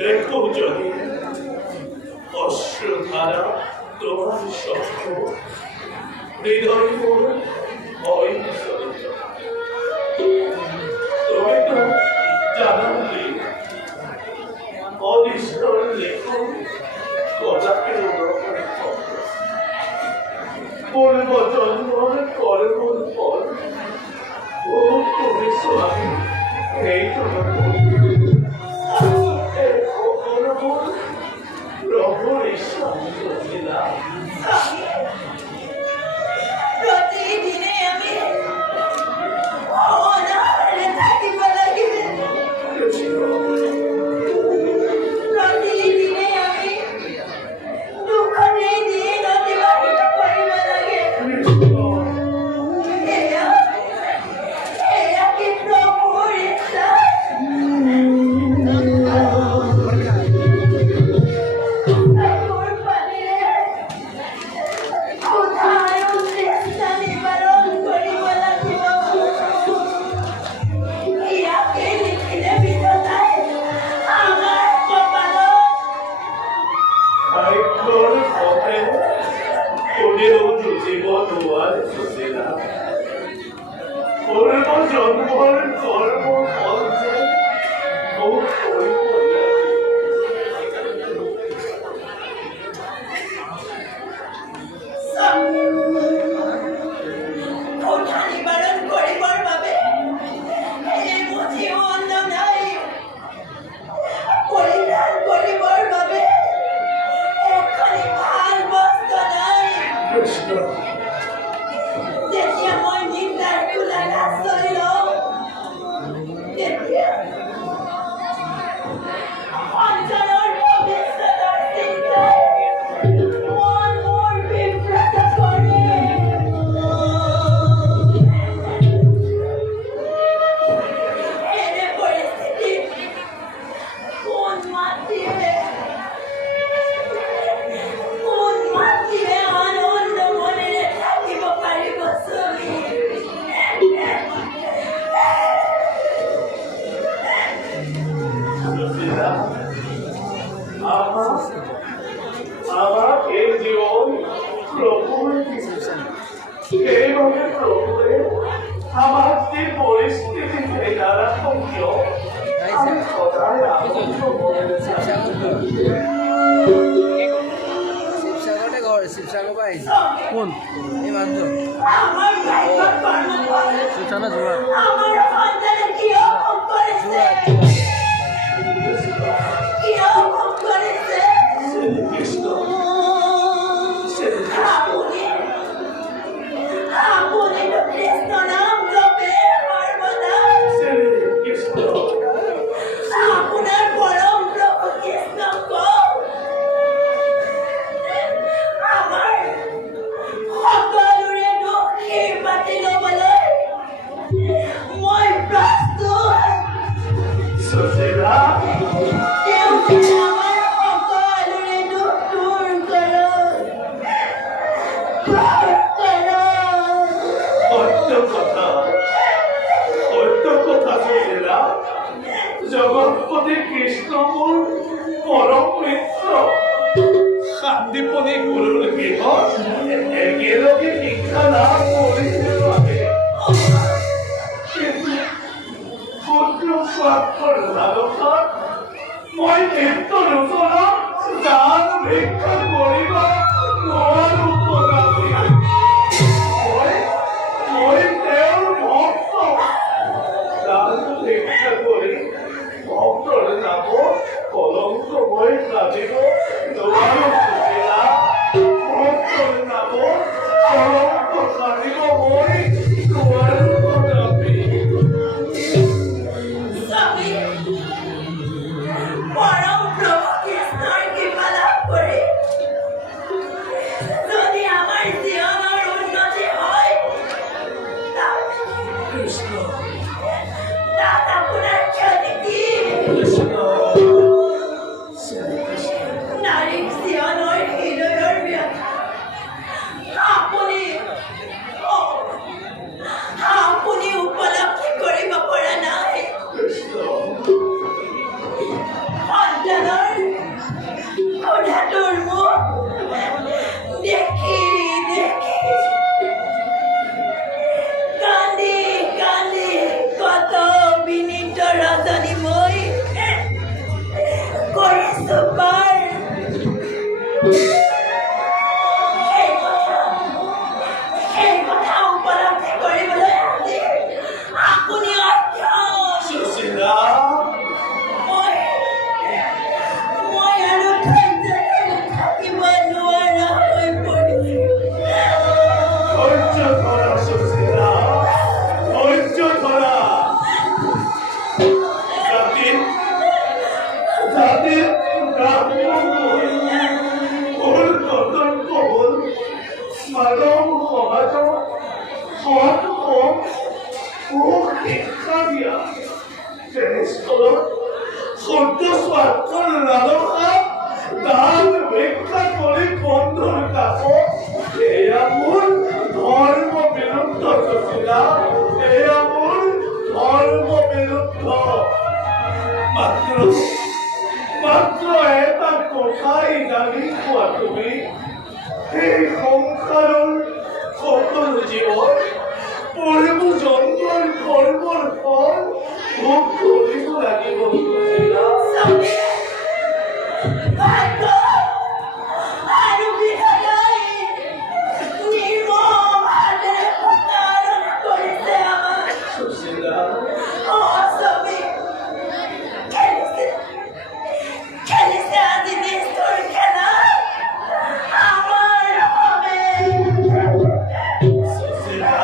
দেখো যদি অশ্রুধারা তোমার স্বপ্ন হৃদয় মোর ভয় তুমি তো জানালে অদৃষ্টর লেখন কদাকে বলব জন্মর করবর পর ও তুমি স্বামী এই তোমার প্রতিদিনে আমি অনাহারে থাকিব লাগিবে, প্রতিদিনে আমি দুঃখ দিন অতিবাহিত করিব লাগে। মাতৃয়ে কোন মাতৃয়ে আনন্দ মনেৰে থাকিব পাৰিব স্বামী সুশীলা, আমাৰ এই জীবন প্ৰভুৰ এইভাবে প্ৰভুৰে আমাৰ যে পৰিস্থিতিতে দ্বাৰা কিয় আমি সদায় আনন্দ মনে শিৱসাগৰতে ঘৰ শিৱসাগৰৰ পৰা আহিছে কোন এই মানুহজন আমাৰ ভাইবাৰ কৰ্ম কৰে সুচানা যোৰহাট আমার সন্তানে কিয় ভোগ করেছে কিয় ভোগ করেছে কৃষ্ণ আপনি আপনি তো কৃষ্ণ নাম জপে সর্বদা কৃষ্ণ আপনার পরম প্রভু কৃষ্ণ আমার সকলোৰে দুখীৰ পাতি ল'বলৈ মই প্ৰস্তুত সুশীলা তেওঁ আমাৰ সকলোৰে দুখ দূৰ কৰক সত্য কথা সুশীলা জগৎপতি কৃষ্ণ মোৰ পৰম মিত্ৰ শান্তিপতি গুৰুৰ গৃহত একেলগে শিক্ষা লাভ কৰিছিল বাবে কিন্তু পুত্ৰ স্বাৰ্থৰ লালসাত মই নিত্যৰ ওচৰত দান ভিক্ষা কৰিব নোৱাৰো কদাপি। মই তেওঁৰ ভক্ত দান ভিক্ষা কৰি ভক্তৰ নামত কলংক মই কাটিব নোৱাৰো সুশীলা। ভক্তৰ নামত কলংক কাটিব মই নোৱাৰো কদাপি। স্বামী পৰম প্ৰভু কৃষ্ণৰ কৃপা লাভ কৰি যদি আমাৰ জীৱনৰ উন্নতি হয় কৃষ্ণ তাত আপোনাৰ ক্ষতি কি নাৰীৰ জীৱনৰ হৃদয়ৰ ব্যথা আপুনি উপলব্ধি কৰিব পৰা নাই সন্তানৰ ক্ষুধাটোৰ মুখ দেখি কান্দি কান্দি কত বিনীত ৰজনী মই কৰিছো পাৰ সেই কথা উপলব্ধি কৰিবলৈ আজি আপুনি অক্ষম সুশীলা মই আৰু ধৈৰ্য ধৰি থাকিব নোৱাৰা হৈ পৰিছো ধৈৰ্য ধৰা সুশীলা ধৈৰ্য ধৰা জাতিৰ ভুল কৰ্তব্য হ'ল মানৱ সমাজত সৎ কম শিক্ষা দিয়া তেনেস্থলত সত্য স্বাৰ্থৰ লালসাত দান ভিক্ষা কৰি বন্ধুৰ কাষত এয়া মোৰ ধৰ্ম বিৰুদ্ধ সুশীলা এয়া মোৰ ধৰ্ম বিৰুদ্ধ মাত্ৰ এটা কথাই জানি পোৱা তুমি সেই সংসাৰৰ সকলো জীৱন পূৰ্ব জন্মৰ কৰ্মৰ ফল ভোগ কৰিব লাগিব সুশীলা। ভাগ্য আৰু বিধাতাই নিৰ্মম হাতেৰে প্ৰতাৰণা কৰিছে আমাক সুশীলা স্বামী খেলিছে আজি নিষ্ঠুৰ খেলা আমাৰ বাবে সুশীলা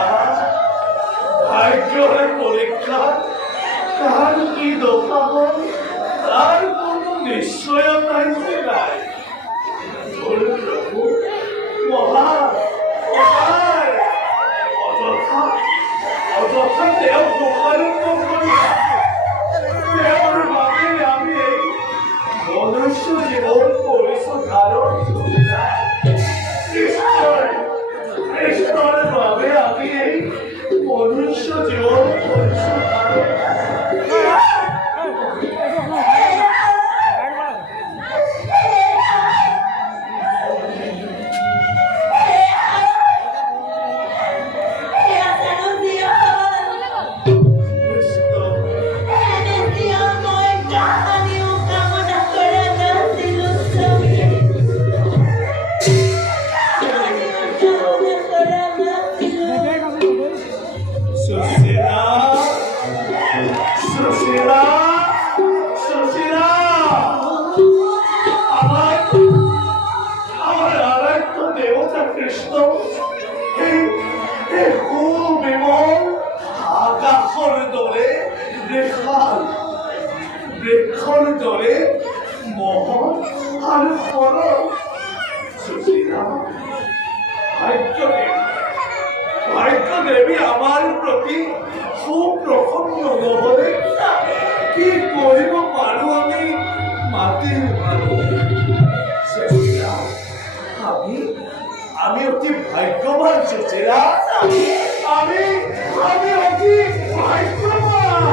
ভাগ্যৰ পৰীক্ষাত কাৰ কি দশা হ'ল তাৰ কোনো নিশ্চয়তা নাই মোৰ প্ৰভু মহান অযথা তেওঁ দোষাৰোপ কৰি তেওঁৰ বাবে আমি এই কৰে মোহ আৰ হৰণ। সুশীলা, ভাগ্য দেবী আমাৰ প্ৰতি খুব প্ৰসন্ন নহলে কি কৰিব পাৰো আমি মাটিৰ মানুহ। সুশীলা, আমি অতি ভাগ্যবান সুশীলা, আমি অতি ভাগ্যবান।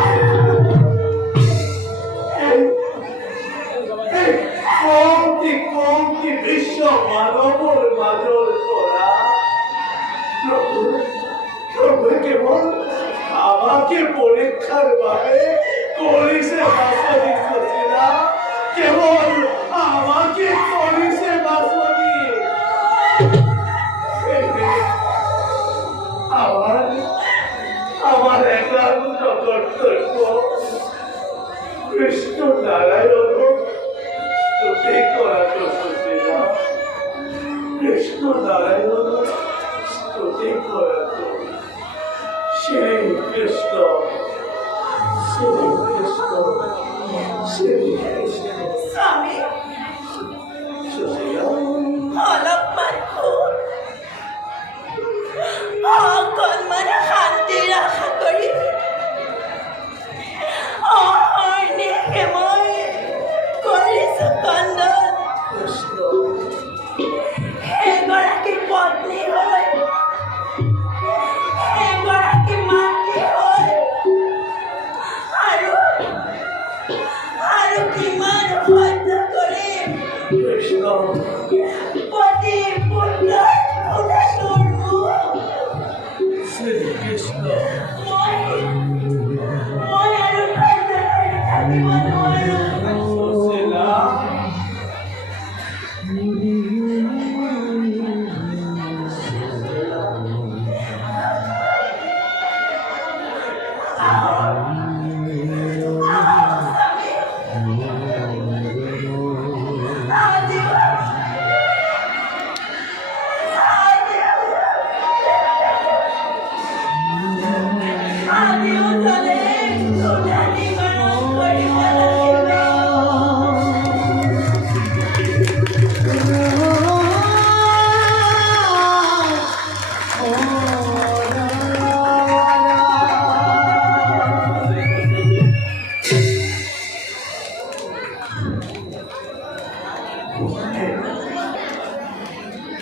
কমটি বিশ্ব মানৱৰ মাজৰ পৰা প্ৰভুৱে কেৱল আমাকে পৰীক্ষাৰ বাবে কৰিছে বাছনি। সুশীলা, কেৱল আমাকে কৰিছে বাছনি। আমার একান্ত কর্তব্য কৃষ্ণ নারায়ণ স্তুতি করাতো। সুশীলা, কৃষ্ণ নারায়ণ স্তুতি করাতো। শ্রী কৃষ্ণ, শ্রী কৃষ্ণ, শ্রী কৃষ্ণ। স্বামী, সুশীলা, অলপমান খুব অকণমান শান্তিৰ আশা কৰি অহৰ্নিশে মই কৰিছো কন্দন। কৃষ্ণ, এগৰাকী পত্নী হৈ, এগৰাকী মাতৃ হৈ আৰু কিমান সহ্য কৰিম। কৃষ্ণ, পতি পুত্ৰৰ উদাসৰ মুখ শ্ৰী কৃষ্ণ। মই আৰু সহ্য কৰি থাকিব নোৱাৰো। সুশীলা,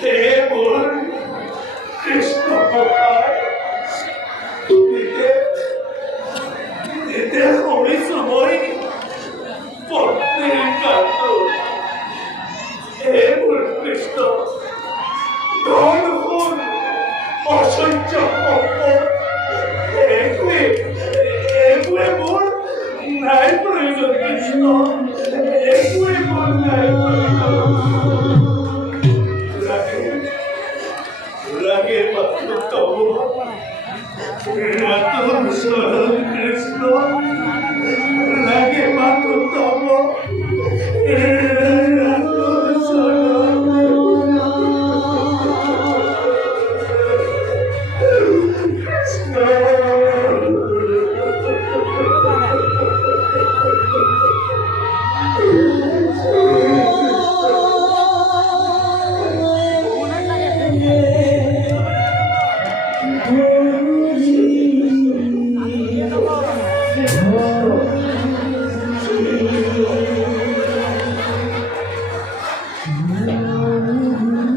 কেবল কৃষ্ণ ভক্তাই নিতে শুনিছো মই পত্নীৰ কাণ্ড। এইবোৰ কৃষ্ণ ধন সোণ অসহ্য সম্পদ এইবোৰে মোৰ নাই প্ৰয়োজন। কৃষ্ণ, এইবোৰে মোৰ নাই প্ৰয়োজন। রাগে মাত্র তব রাতম শরণ কৃষ্ণ, রাগে মাত্র তব রাতম শরণ।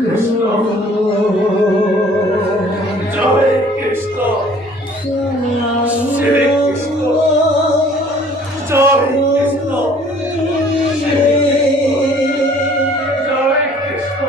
কৃষ্ণ, জয় কৃষ্ণ, শ্রী কৃষ্ণ, জয় কৃষ্ণ, জয় কৃষ্ণ।